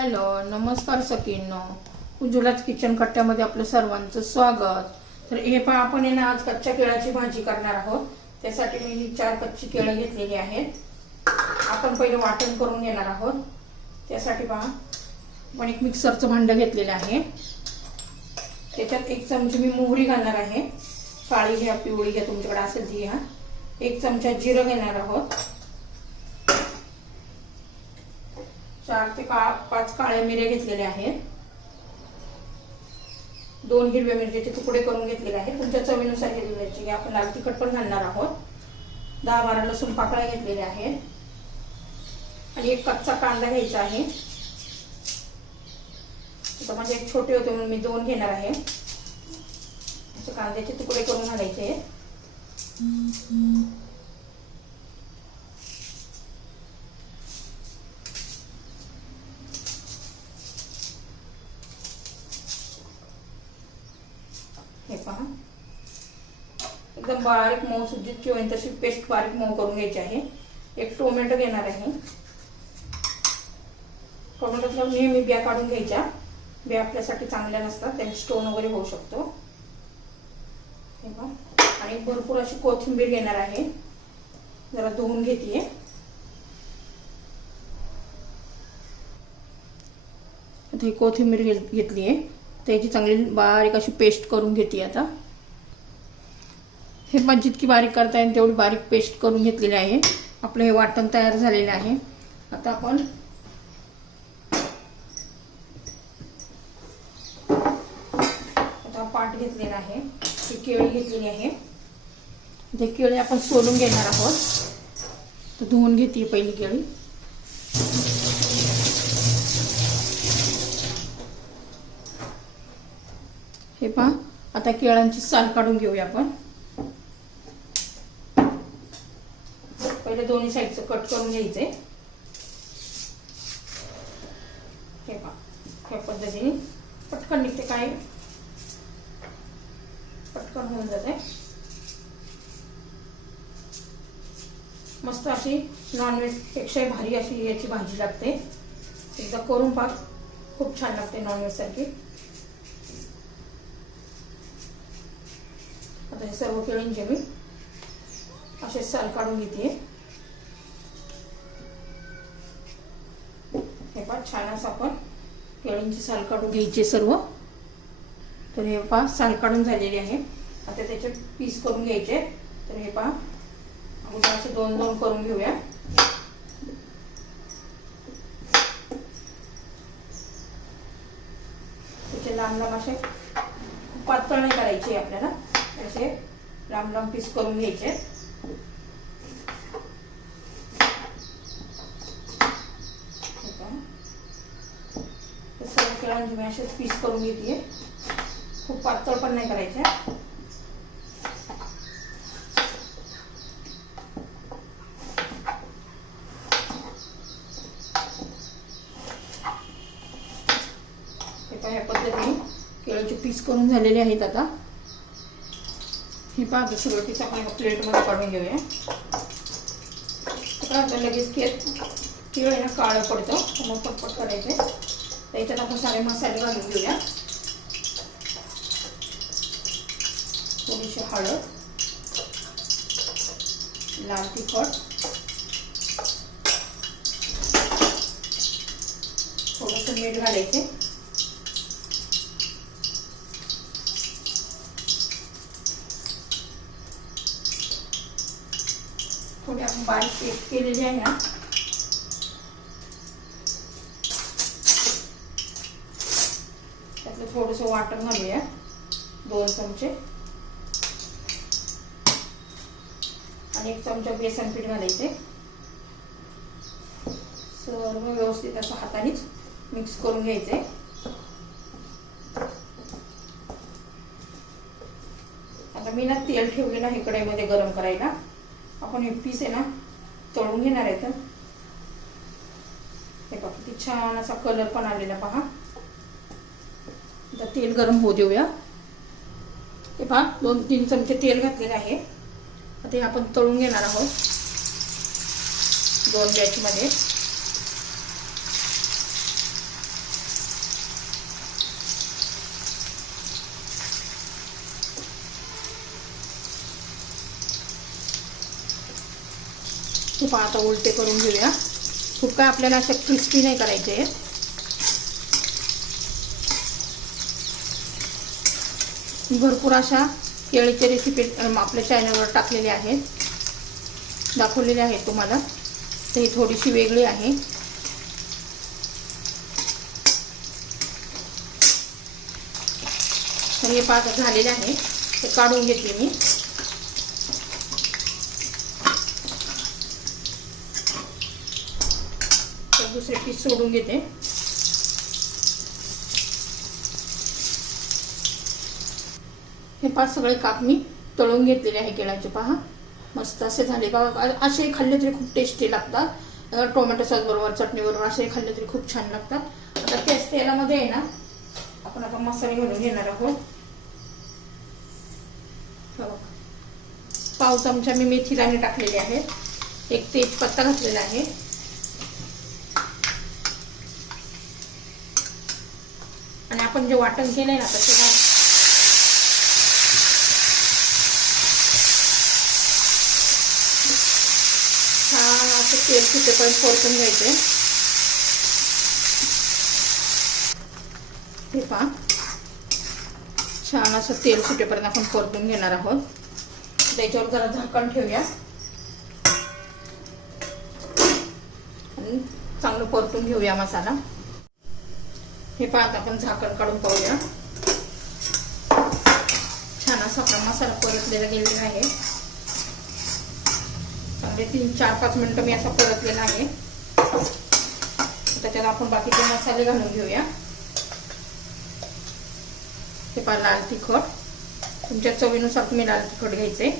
Hello नमस्कार सकीनो उज्ज्वलाच kitchen कट्ट्यामध्ये आपलं सर्वांचं स्वागत. तर हे पण आपण ना आज कच्च्या केळाची भाजी करणार आहोत. त्यासाठी मी ही चार कच्ची केळं घेतलेली आहेत. आपण पहिले वाटण करून घेणार आहोत. त्यासाठी पहा आपण एक मिक्सरचं भांडं घेतलेलं आहे. त्याच्यात एक चमची मी मोहरी घालणार आहे. काळी घ्या पिवळी घ्या तुमच्याकडे असेल ती घ्या. एक चमचा जिरं घेणार आहोत. चार ते का पाच काळ्या मिऱ्या घेतलेल्या आहेत. दोन हिरव्या मिरच्याचे तुकडे करून घेतलेले आहेत. तुमच्या चवीनुसार हिरवी मिरची घ्या. आपण लाल तिखट पण घालणार आहोत. दहा बारा लसूण पाकळ्या घेतलेल्या आहेत. आणि एक कच्चा कांदा घ्यायचा आहे. आता माझे म्हणजे एक छोटे होते म्हणून मी दोन घेणार आहे. असे कांद्याचे तुकडे करून घालायचे. आहेत हे पहा एकदम बारीक मऊ सुजितची होईल तशी पेस्ट बारीक मऊ करून घ्यायची आहे. एक टोमॅटो घेणार आहे. टोमॅटोतल्या नेहमी बिया काढून घ्यायच्या. बिया आपल्यासाठी चांगल्या नसतात त्यांनी स्टोन वगैरे होऊ शकतो. आणि भरपूर अशी कोथिंबीर घेणार आहे. जरा धुवून घेते ही कोथिंबीर घेतली आहे त्याची चांगली बारीक अशी पेस्ट करून घेते आता. हे पण जितकी बारीक करता येईल तेवढी बारीक पेस्ट करून घेतलेली आहे. आपलं हे वाटण तयार झालेलं आहे. आता आपण आता पाट घेतलेला आहे. ही केळी घेतलेली आहे. ते केळी आपण सोलून घेणार आहोत तर धुवून घेते पहिली केळी. हे पहा आता केळांची साल काढून घेऊया आपण पहिले दोन्ही साईडचं कट करून घ्यायचंय. हे पहा ह्या पद्धतीने पटकन निघते काय? पटकन होऊन जाते. मस्त अशी नॉनव्हेजपेक्षा भारी अशी याची भाजी लागते. एकदा करून पाक खूप छान लागते नॉनव्हेज सारखी. आता हे सर्व केळींचे मी असे साल काढून घेते. पहा छान असं आपण केळींची साल काढून घ्यायचे सर्व. तर हे पहा साल काढून झालेली आहे. आता त्याचे पीस करून घ्यायचे. तर हे पहा अगोदर असं दोन दोन करून घेऊया. त्याचे लांब लांब असे पातळ नाही करायचे आपल्याला. असे लांब लांब पीस करून घ्यायचे सर्व केळांचे मी असेच पीस करून घेते खूप पातळ पण नाही करायचे. ह्या पद्धतीने केळीचे पीस करून झालेले आहेत आता. हे पाहतो सगळं पीस आपण प्लेटमध्ये काढून घेऊया. आता लगेच केळ आहे ना काळं पडतं मग पटपट करायचे. तर त्याच्यात आपण सारे मसाले घालून घेऊया थोडीशी हळद लाल तिखट थोडंसं मीठ घालायचे थोडी आपण बारीक पेस्ट केलेली आहे ना त्यातलं थोडंसं वाटण घालूया. दोन चमचे. आणि एक चमचा बेसन पीठ घालायचे. सर्व व्यवस्थित असं हातानेच मिक्स करून घ्यायचे. आता मी ना तेल ठेवली ना हे कढईमध्ये गरम करायला. आपण हे पीस आहे ना तळून घेणार आहे तर. हे बघा किती छान असा कलर पण आलेला पहा. आता तेल गरम होऊ देऊया. हे पहा दोन तीन चमचे तेल घातलेले आहे. आता आपण तळून घेणार आहोत. दोन बॅचमध्ये. खूप आता उलटे करून घेऊया. खूप काय आपल्याला असं क्रिस्पी नाही करायचे. आहे भरपूर अशा केळीच्या रेसिपी आपल्या चॅनलवर टाकलेल्या आहेत. दाखवलेले आहेत तुम्हाला. तर ही थोडीशी वेगळी आहे. तर हे पाच झालेले आहे. ते काढून घेतले मी. तर दुसरे पीस सोडून घेते. हे पाच सगळे काप मी तळून घेतलेले आहे केळाचे पहा. मस्त असे झाले. बघा असे खाल्ले तरी खूप टेस्टी लागतात. टोमॅटो सॉस बरोबर चटणी बरोबर असे खाल्ले तरी खूप छान लागतात. आता तेच तेलामध्ये आहे ना आपण आता मसाले घालून घेणार आहोत. पाव चमचा मी मेथी दाणे टाकलेले आहेत. एक तेजपत्ता घातलेला आहे. आणि आपण जे वाटण केलंय ना त्याचे छान असं तेल सुटेपर्यंत परतून घ्यायचे. हे पहा. छान असं तेल सुटेपर्यंत आपण परतून घेणार आहोत. त्याच्यावर जरा झाकण ठेवूया. आणि चांगलं परतून घेऊया मसाला. हे पाहत आता आपण झाकण काढून पाहूया. छान असा आपला मसाला परतलेला गेलेला आहे. म्हणजे तीन चार पाच मिनिटं मी असा परतलेला आहे. त्याच्यात आपण बाकीचे मसाले घालून घेऊया. हे पहा लाल तिखट. तुमच्या चवीनुसार तुम्ही लाल तिखट घ्यायचे.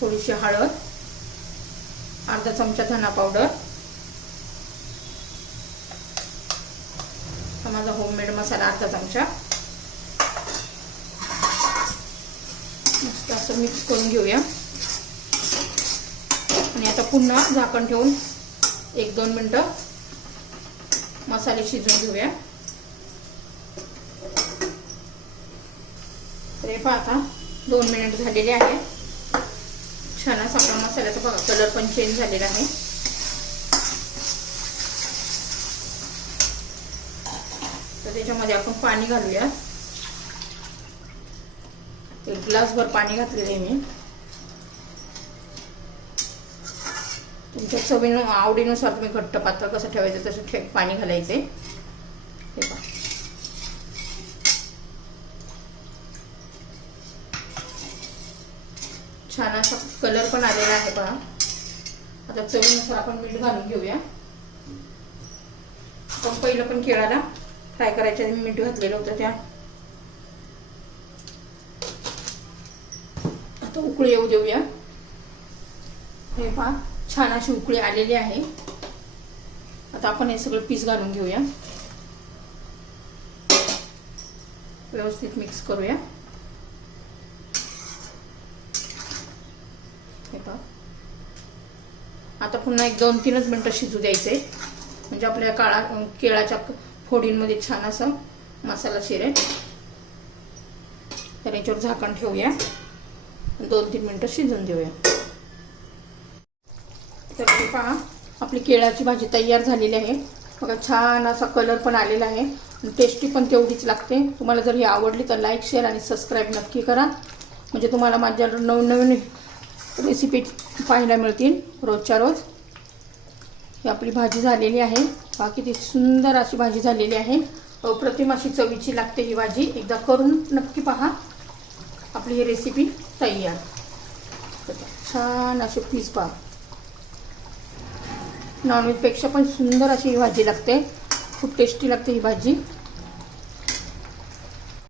थोडीशी हळद. अर्धा चमचा धना पावडर. हा माझा होममेड मसाला अर्धा चमचा. मस्त असं मिक्स करून घेऊया. पुन्हा झाकण ठेवून एक दोन मिनटं मसाले शिजवून घेऊया. तर हे पहा आता दोन मिनिट झालेले आहे छान असा आपला मसाल्याचा बघा कलर पण चेंज झालेला आहे. तर त्याच्यामध्ये आपण पाणी घालूया एक ग्लासभर पाणी घातलेले मी. तुमच्या चवीन आवडीनुसार तुम्ही घट्ट पातळ कसं ठेवायचं तसं ठे पाणी घालायचे हे पहा. छान असा कलर पण आलेला आहे पहा. आता चवीनुसार आपण मीठ घालून घेऊया. पण पहिलं पण केळाला फ्राय करायच्या आधी मीठ घातलेलं होतं त्या. आता उकळी येऊ देऊया. हे पहा. छान अशी उकळी आलेली आहे. आता आपण हे सगळं पीस घालून घेऊया. व्यवस्थित मिक्स करूया. हे पहा. आता पुन्हा एक दोन तीनच मिनटं शिजू द्यायचे म्हणजे आपल्या काळा केळाच्या फोडींमध्ये छान असं मसाला शिरेल. तर याच्यावर झाकण ठेवूया. दोन तीन मिनटं शिजून देऊया. पहा. आपली केळाची भाजी तयार झालेली आहे. बघा छान असा कलर पण आलेला आहे. टेस्टी पण तेवढीच लागते. तुम्हाला जर ही आवडली तर लाईक शेअर आणि सबस्क्राईब नक्की करा. म्हणजे तुम्हाला माझ्या नवनवीन रेसिपी पाहायला मिळतील रोजच्या रोज. ही आपली भाजी झालेली आहे. पहा किती सुंदर अशी भाजी झालेली आहे. अप्रतिम अशी चवीची लागते ही भाजी. एकदा करून नक्की पहा. आपली ही रेसिपी तयार. छान असे पीस पहा. नॉनव्हेजपेक्षा पण सुंदर अशी ही भाजी लागते. खूप टेस्टी लागते ही भाजी.